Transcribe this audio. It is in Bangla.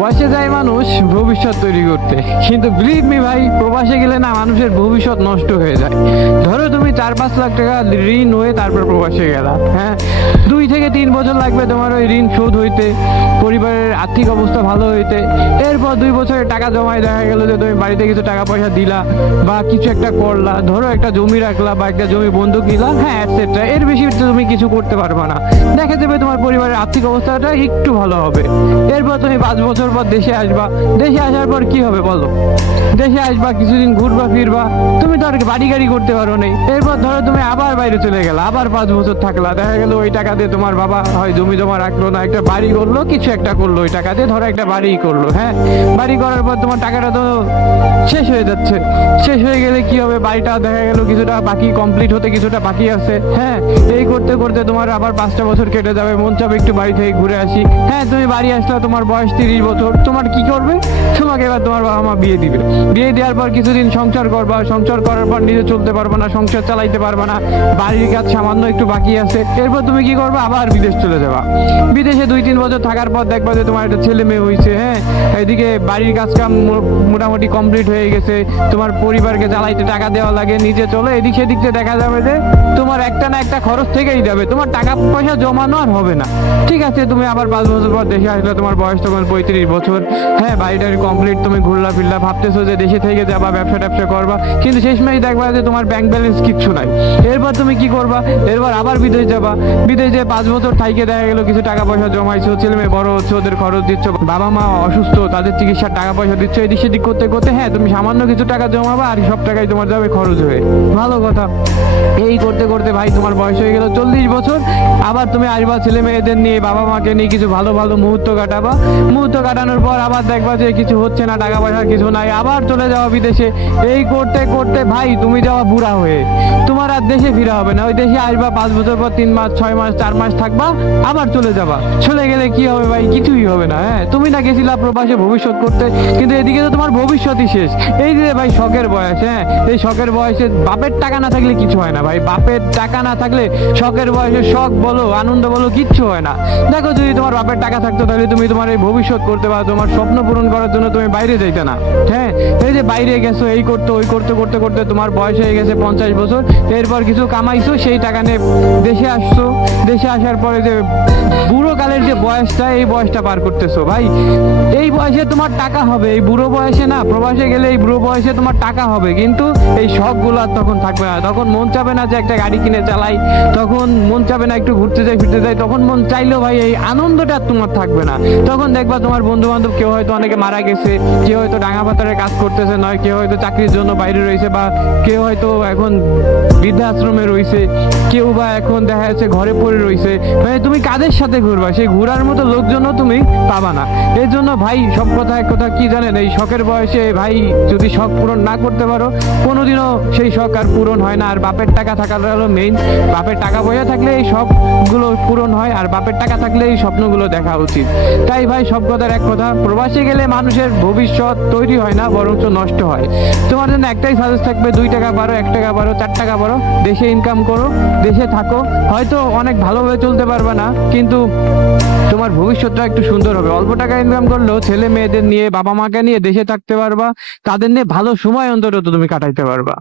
প্রবাসে যায় মানুষ ভবিষ্যৎ তৈরি করতে, কিন্তু বিলিভ মি ভাই, প্রবাসে গেলে না মানুষের ভবিষ্যৎ নষ্ট হয়ে যায়। ধরো তুমি 4-5 লাখ টাকা ঋণ হয়ে তারপর প্রবাসে গেলা, হ্যাঁ, 2 থেকে 3 বছর লাগবে তোমার ওই ঋণ শোধ হইতে, পরিবারের আর্থিক অবস্থা ভালো হইতে। এরপর 2 বছরের টাকা জমায় দেখা গেল যে তুমি বাড়িতে কিছু টাকা পয়সা দিলা বা কিছু একটা করলা, ধরো একটা জমি রাখলা বা একটা জমি বন্ধক নিলা, হ্যাঁ এটসেট্রা। এর বেশি তুমি কিছু করতে পারবে না। দেখা যাবে তোমার পরিবারের আর্থিক অবস্থাটা একটু ভালো হবে। এরপর তুমি 5 বছর পর দেশে আসবা। দেশে আসার পর কি হবে বলো? দেশে আসবা, কিছুদিন ঘুরবা ফিরবা, তুমি তো আর বাড়ি গাড়ি করতে পারো নাই। এরপর ধরো তুমি আবার বাইরে চলে গেলা, আবার 5 বছর থাকলা। দেখা গেল ওই টাকা দিয়ে তোমার বাবা হয় জমি জমা রাখলো না, একটা বাড়ি করলো, কিছু একটা করলো ওই টাকা দিয়ে, ধরো একটা বাড়ি করলো, হ্যাঁ। বাড়ি করার পর তোমার টাকাটা তো শেষ হয়ে যাচ্ছে। শেষ হয়ে গেলে কি হবে? বাড়িটা দেখা গেল কিছুটা বাকি, কমপ্লিট হতে কিছুটা বাকি আছে, হ্যাঁ। এই করতে করতে তোমার আবার 5টা বছর কেটে যাবে, মন চাবে একটু বাড়ি থেকে ঘুরে আসি, হ্যাঁ। তুমি বাড়ি আসলে তোমার বয়স 30 বছর, তোমার কি করবে? তোমাকে এবার তোমার বাবা মা বিয়ে দিবে। বিয়ে দেওয়ার পর কিছুদিন সংসার করবা, সংসার করার পর নিজে চলতে পারবে না, সংসার চালাইতে পারবে না, বাড়ির কাজ সামান্য একটু বাকি আছে। এরপর তুমি কি করবে? আবার বিদেশ চলে যাবা। বিদেশে 2-3 বছর থাকার পর দেখবা যে তোমার একটা ছেলে মেয়ে হয়েছে, হ্যাঁ। এদিকে বাড়ির কাজ কাম মোটামুটি কমপ্লিট হয়ে গেছে, তোমার পরিবারকে জ্বালাইতে টাকা দেওয়া লাগে, নিজে চলো। এদিক সেদিক দিয়ে দেখা যাবে যে তোমার একটা না একটা খরচ থেকেই যাবে, তোমার টাকা পয়সা জমানো আর হবে না। ঠিক আছে, তুমি আবার 5 বছর পর দেশে আসলে, তোমার বয়স তখন 35 বছর, হ্যাঁ। বাড়িটার কমপ্লিট, তুমি ঘুরলা ফিরলা, ভাবতেছো যে দেশে থেকে যাবা, ব্যবসা ট্যাবসা করবা, কিন্তু শেষমেশ দেখবা যে তোমার ব্যাংক ব্যালেন্স কিচ্ছু নাই। এরপর তুমি কি করবা? এরপর আবার বিদেশ যাবা। বিদেশ যেয়ে 5 বছর থাইকে দেখা গেলো কিছু টাকা পয়সা জমাইছো, ছেলে মেয়ে বড় হচ্ছে, ওদের খরচ দিচ্ছ, বাবা মা অসুস্থ, তাদের চিকিৎসার টাকা পয়সা দিচ্ছ, এদিক সেদিক করতে করতে, হ্যাঁ, তুমি সামান্য কিছু টাকা জমাবা আর সব টাকাই তোমার যাবে খরচ হয়ে। ভালো কথা। এই করতে করতে ভাই তোমার বয়স হয়ে গেল 40 বছর। আবার তুমি আসবা ছেলে মেয়েদের নিয়ে, বাবা মাকে নিয়ে কিছু ভালো ভালো মুহূর্ত কাটাবা। মুহূর্ত কাটানোর পর আবার দেখবা যে কিছু হচ্ছে না, টাকা পয়সা কিছু নাই, আবার চলে যাওয়া বিদেশে। এই করতে করতে ভাই তুমি যাওয়া বুড়া হয়ে, তোমার আর দেশে ফিরা হবে না। ওই দেশে আসবা 5 বছর পর, 3 মাস 6 মাস 4 মাস থাকবা, আবার চলে যাবা। চলে গেলে কি হবে ভাই? কিছুই হবে না, হ্যাঁ। তুমি না গেছিলা প্রবাসে ভবিষ্যৎ করতে, কিন্তু এদিকে তো তোমার ভবিষ্যৎই শেষ। এই যে ভাই শখের বয়স, হ্যাঁ, এই শখের বয়সে বাপের টাকা না থাকলে কিছু হয় না ভাই। বাপের টাকা না থাকলে শখের বয়সে শখ বলো, আনন্দ বলো, কিচ্ছু হয় না। দেখো, যদি তোমার বাপের টাকা থাকতো তাহলে তুমি তোমার এই ভবিষ্যৎ করতে পারো, তোমার স্বপ্ন পূরণ করার জন্য তুমি বাইরে যাইতে না, হ্যাঁ। এই যে বাইরে গেছো, এই করতে ওই করতে করতে করতে তোমার বয়স হয়ে গেছে 50 বছর। এরপর কিছু কামাইছো, সেই টাকা নিয়ে দেশে আসছো। দেশে আসার পরে যে বুড়ো কালের যে বয়সটা, এই বয়সটা পার করতেছো ভাই। এই বয়সে তোমার টাকা হবে, এই বুড়ো বয়সে না, প্রবাসে গেলে এই বুড়ো বয়সে তোমার টাকা হবে, কিন্তু এই শখ গুলো আর তখন থাকবে না। তখন মন চাবে না যে একটা গাড়ি কিনে চালাই, তখন মন চাবে না একটু ঘুরতে যাই ফিরতে যাই, তখন মন চাইলেও ভাই এই আনন্দটা আর তোমার থাকবে না। তখন দেখবা তোমার বন্ধু বান্ধব কেউ হয়তো অনেকে মারা গেছে, কেউ হয়তো ডাঙ্গাপাতারে কাজ করতেছে, নয় কেউ হয়তো চাকরির জন্য বাইরে রয়েছে, বা কেউ হয়তো এখন বৃদ্ধাশ্রমে রয়েছে, কেউ বা এখন দেখা যাচ্ছে ঘরে পড়ে রয়েছে। মানে তুমি কাদের সাথে ঘুরবা? সেই ঘোরার মতো লোকজনও তুমি পাবা না। এই জন্য ভাই সব কথা এক কথা কি জানেন, এই শখের বয়সে ভাই যদি শখ পূরণ না করতে পারো, কোনোদিনও সেই শখ আর পূরণ হয় না। আর বাপের টাকা থাকাটা হলো মেইন। বাপের টাকা পয়সা থাকলে এই শখগুলো পূরণ হয়, আর বাপের টাকা থাকলে এই স্বপ্নগুলো দেখা উচিত। তাই ভাই সব কথার এক কথা, প্রবাসে গেলে মানুষের ভবিষ্যৎ তৈরি হয় না, বরঞ্চ নষ্ট হয়। তোমার জন্য একটাই সাজেস্ট থাকবে, 2 টাকা বাড়ো, 1 টাকা বাড়ো, 4 টাকা বাড়ো, দেশে ইনকাম করো, দেশে থাকো। হয়তো অনেক ভালোভাবে চলতে পারবে না, কিন্তু তোমার ভবিষ্যৎটা একটু সুন্দর হবে। অল্প টাকা ইনকাম করলেও ছেলে মেয়েদের নিয়ে, বাবা মাকে নিয়ে দেশে থাকতে পারবা, তাদের নিয়ে ভালো সময় অন্তত তুমি কাটাইতে পারবা।